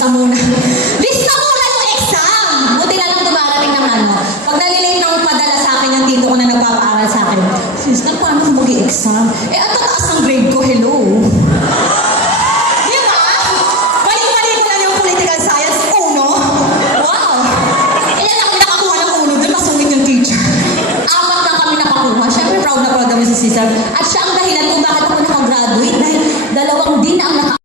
lista muna. Lista muna yung exam! Buti na lang dumarating ng ano. Pag nalilate ng padala sa akin yung tito ko na nagpapaaral sa akin, sister, paano ko mag-i-exam? Eh, ang tataas ng grade ko, hello. Di ba? Balik-balik ko lang yung political science, uno. Wow! Ilan lang kami nakakuha ng uno doon, masungit yung teacher. 4 lang kami nakakuha. Siyempre, proud na proud kami si sister. At siya ang dahilan kung